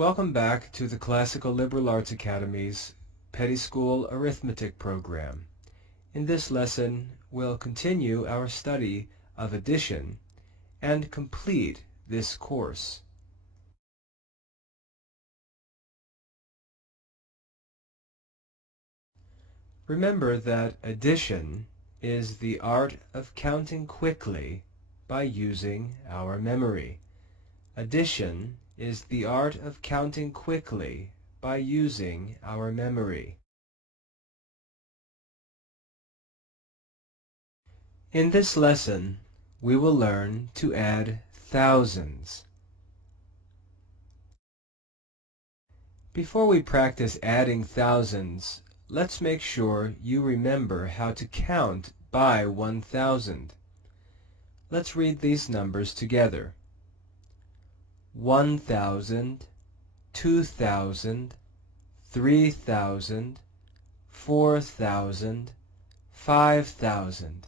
Welcome back to the Classical Liberal Arts Academy's Petty School Arithmetic program. In this lesson, we'll continue our study of addition and complete this course. Remember that addition is the art of counting quickly by using our memory. Addition is the art of counting quickly by using our memory. In this lesson, we will learn to add thousands. Before we practice adding thousands, let's make sure you remember how to count by 1,000. Let's read these numbers together. 1,000, 2,000, 3,000, 4,000, 5,000,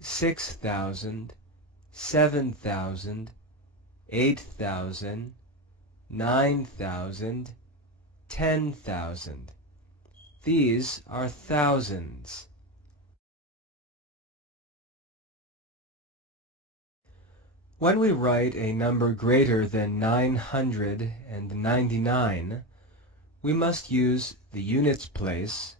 6,000, 7,000, 8,000, 9,000, 10,000. These are thousands. When we write a number greater than 999, we must use the units place,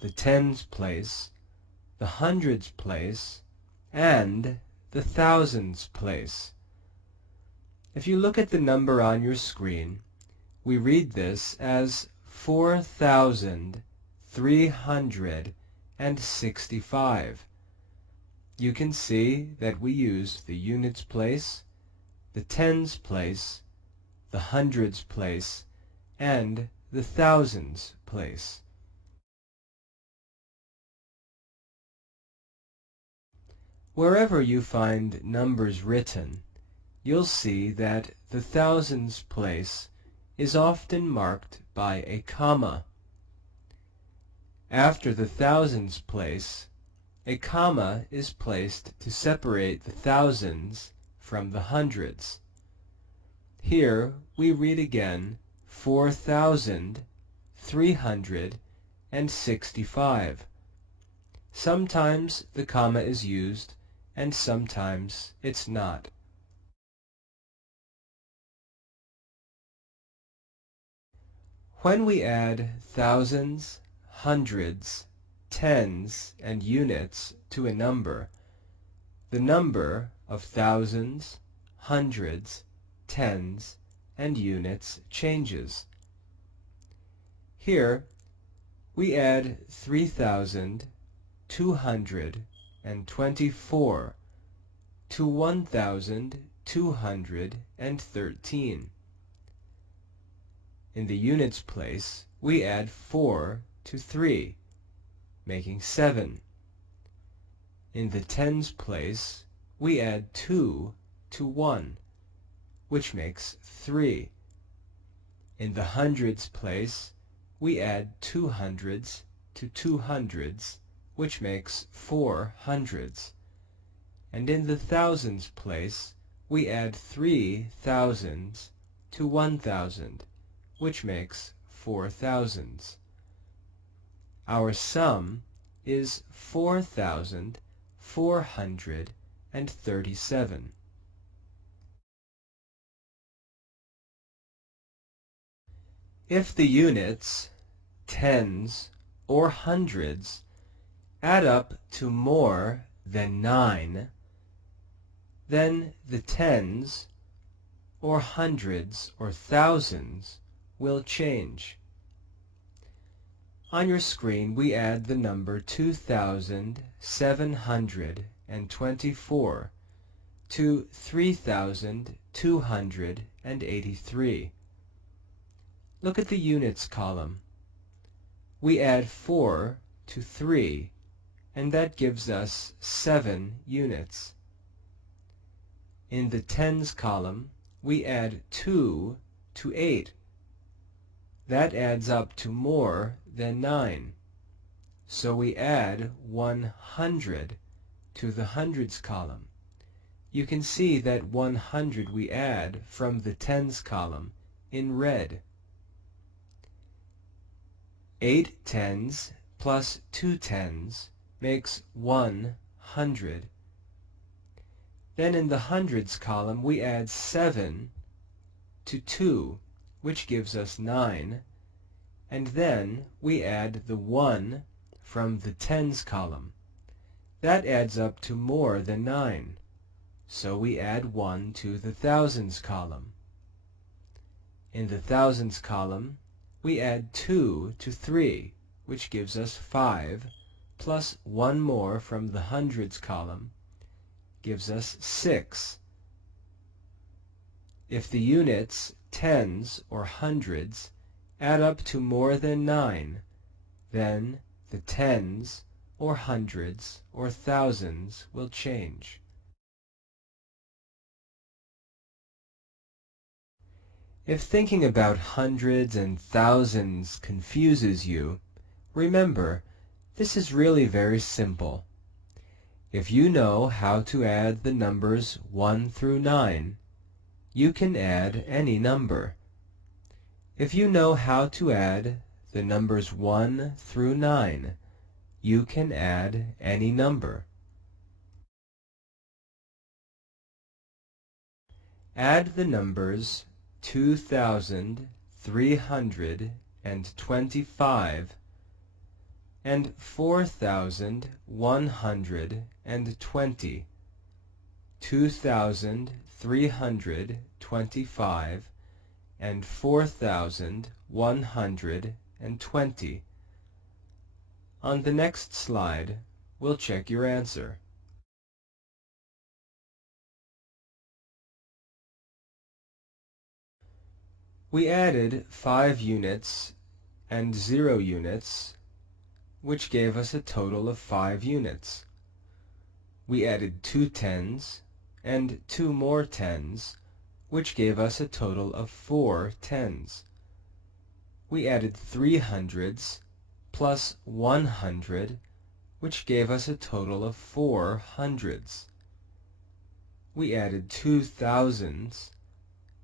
the tens place, the hundreds place, and the thousands place. If you look at the number on your screen, we read this as 4,365. You can see that we use the units place, the tens place, the hundreds place, and the thousands place. Wherever you find numbers written, you'll see that the thousands place is often marked by a comma. After the thousands place, a comma is placed to separate the thousands from the hundreds. Here we read again 4,365. Sometimes the comma is used and sometimes it's not. When we add thousands, hundreds, tens, and units to a number, the number of thousands, hundreds, tens, and units changes. Here, we add 3,224 to 1,213. In the units place, we add 4 to 3, making 7. In the tens place, we add 2 to 1, which makes 3. In the hundreds place, we add 2 hundreds to 2 hundreds, which makes 4 hundreds. And in the thousands place, we add 3 thousands to 1,000, which makes 4 thousands. Our sum is 4,437. If the units, tens, or hundreds add up to more than 9, then the tens, or hundreds, or thousands will change. On your screen, we add the number 2,724 to 3,283. Look at the units column. We add 4 to 3, and that gives us 7 units. In the tens column, we add 2 to 8. That adds up to more than 9. So we add 100 to the hundreds column. You can see that 100 we add from the tens column in red. 8 tens plus 2 tens makes 100. Then in the hundreds column we add 7 to 2, which gives us 9, and then we add the 1 from the tens column. That adds up to more than 9, so we add 1 to the thousands column. In the thousands column, we add 2 to 3, which gives us 5, plus 1 more from the hundreds column, gives us 6. If the units, tens or hundreds, add up to more than 9, then the tens or hundreds or thousands will change. If thinking about hundreds and thousands confuses you, remember, this is really very simple. If you know how to add the numbers 1 through 9, you can add any number. If you know how to add the numbers 1 through 9, you can add any number. Add the numbers 2,325 and 4,120. 2,325 and 4,120. On the next slide, we'll check your answer. We added 5 units and 0 units, which gave us a total of 5 units. We added 2 tens and 2 more tens, which gave us a total of 4 tens. We added 3 hundreds plus 100, which gave us a total of 4 hundreds. We added 2 thousands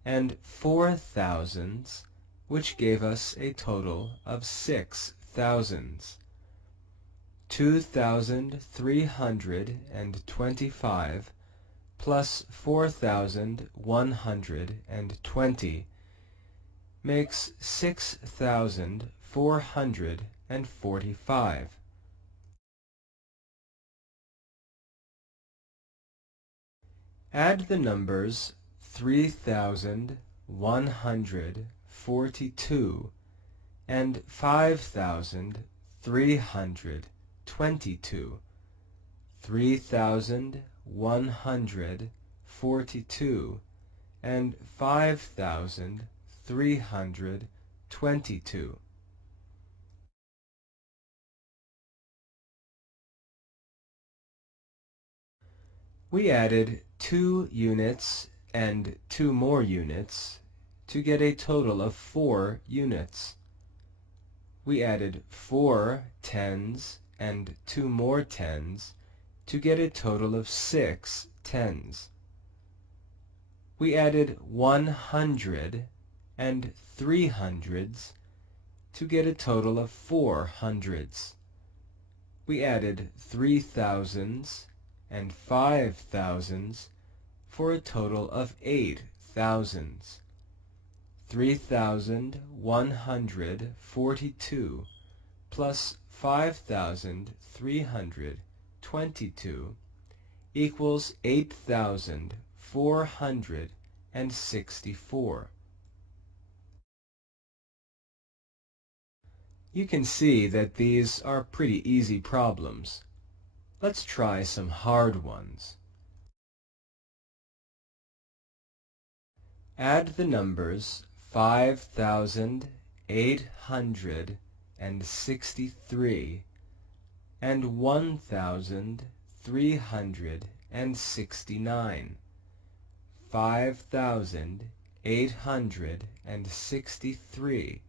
and 4 thousands, which gave us a total of 6 thousands. 2,325 plus 4,120 makes 6,445. Add the numbers 3,142 and 5,322. 3,142 and 5,322. We added 2 units and 2 more units to get a total of 4 units. We added 4 tens and 2 more tens to get a total of 6 tens. We added 100 and 3 hundreds to get a total of 4 hundreds. We added 3 thousands and 5 thousands for a total of 8 thousands. 3,142 plus 5,322 equals 8,464. You can see that these are pretty easy problems. Let's try some hard ones. Add the numbers 5,863 and 1,369. 5,863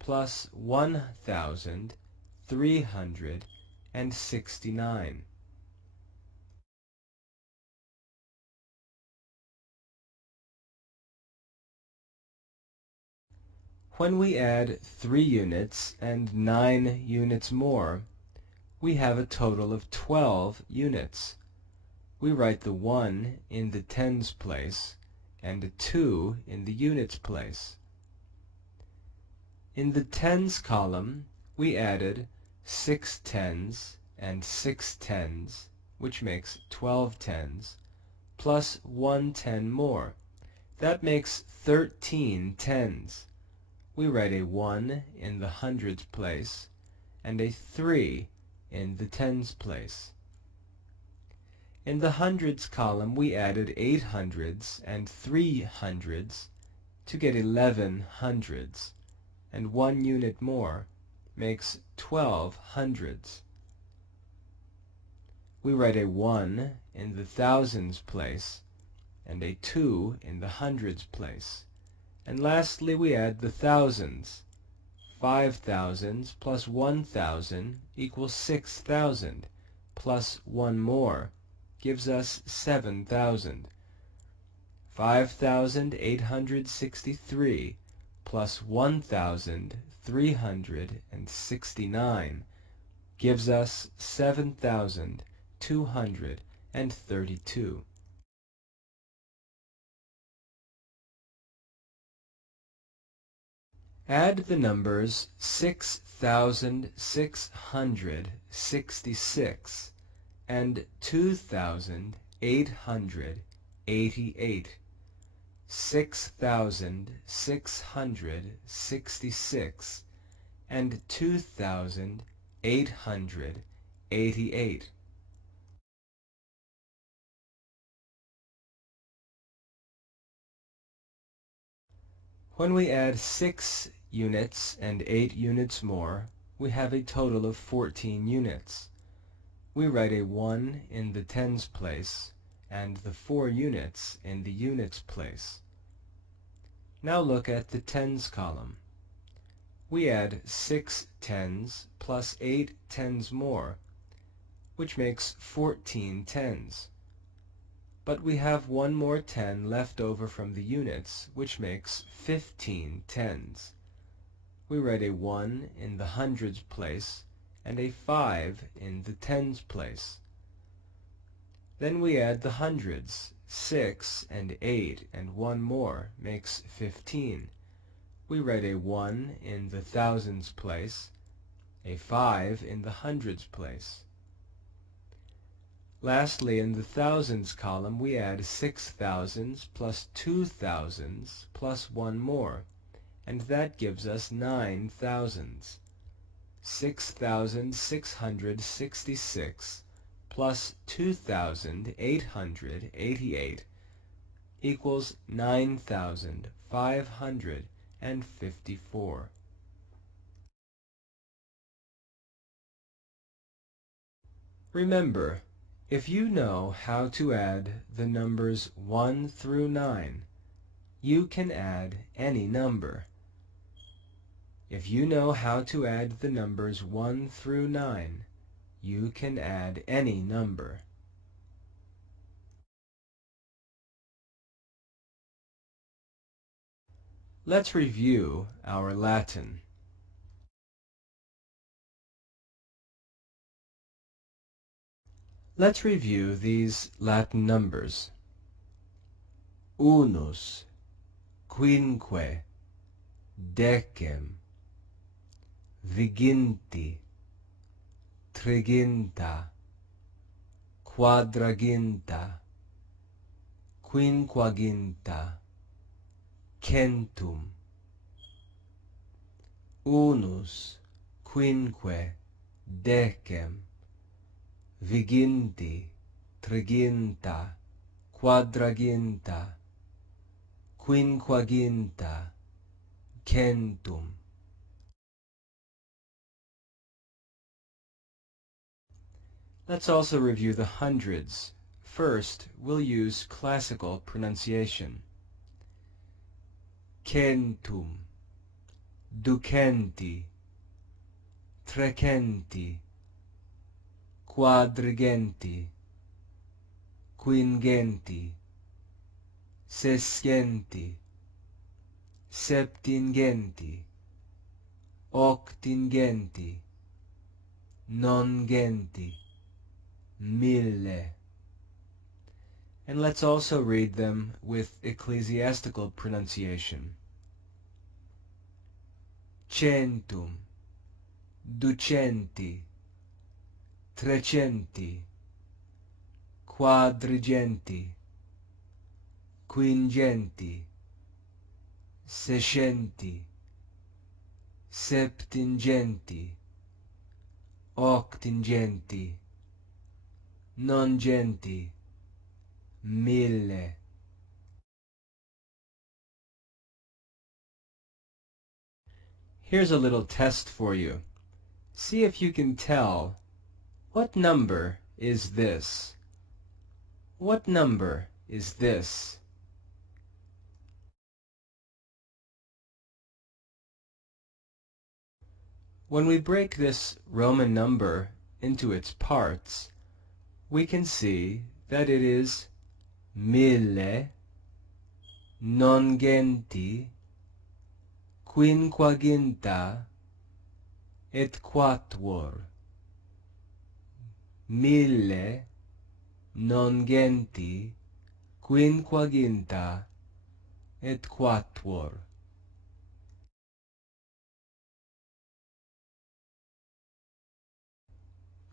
plus 1,369. When we add 3 units and 9 units more, we have a total of 12 units. We write the 1 in the tens place and a 2 in the units place. In the tens column, we added 6 tens and 6 tens, which makes 12 tens, plus 1 10 more. That makes 13 tens. We write a 1 in the hundreds place and a 3 in the tens place. In the hundreds column, we added 8 hundreds and 3 hundreds to get 11 hundreds, and 1 unit more makes 12 hundreds. We write a 1 in the thousands place and a 2 in the hundreds place. And lastly, we add the thousands. 5 thousands plus 1,000 equals 6,000, plus 1 more gives us 7,000. 5,863 plus 1,369 gives us 7,232. Add the numbers 6,666 and 2,888. 6,666 and 2,888. When we add 6 units and 8 units more, we have a total of 14 units. We write a 1 in the tens place and the 4 units in the units place. Now look at the tens column. We add 6 tens plus 8 tens more, which makes 14 tens. But we have 1 more 10 left over from the units, which makes 15 tens. We write a 1 in the hundreds place and a 5 in the tens place. Then we add the hundreds. 6 and 8 and 1 more makes 15. We write a 1 in the thousands place, a 5 in the hundreds place. Lastly, in the thousands column, we add 6 thousands plus 2 thousands plus 1 more, and that gives us 9 thousands. 6,666 plus 2,888 equals 9,554. Remember, if you know how to add the numbers 1 through 9, you can add any number. If you know how to add the numbers 1 through 9, you can add any number. Let's review our Latin. Let's review these Latin numbers. Unus, quinque, decem, viginti, triginta, quadraginta, quinquaginta, centum. Unus, quinque, decem, viginti, triginta, quadraginta, quinquaginta, centum. Let's also review the hundreds. First, we'll use classical pronunciation. Centum, ducenti, trecenti, quadrigenti, quingenti, sescienti, septingenti, octingenti, nongenti, mille. And let's also read them with ecclesiastical pronunciation. Centum, ducenti, trecenti, quadrigenti, quingenti, sescenti, septingenti, octingenti, nongenti, mille. Here's a little test for you. See if you can tell, what number is this? What number is this? When we break this Roman number into its parts, we can see that it is mille, nongenti, quinquaginta, et quatuor. Mille, nongenti, quinquaginta, et quatuor.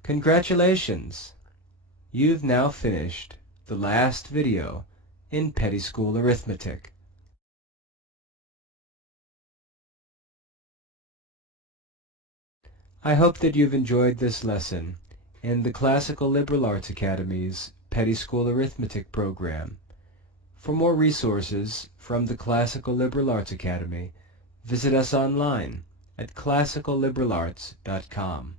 Congratulations! You've now finished the last video in Petty School Arithmetic. I hope that you've enjoyed this lesson in the Classical Liberal Arts Academy's Petty School Arithmetic program. For more resources from the Classical Liberal Arts Academy, visit us online at classicalliberalarts.com.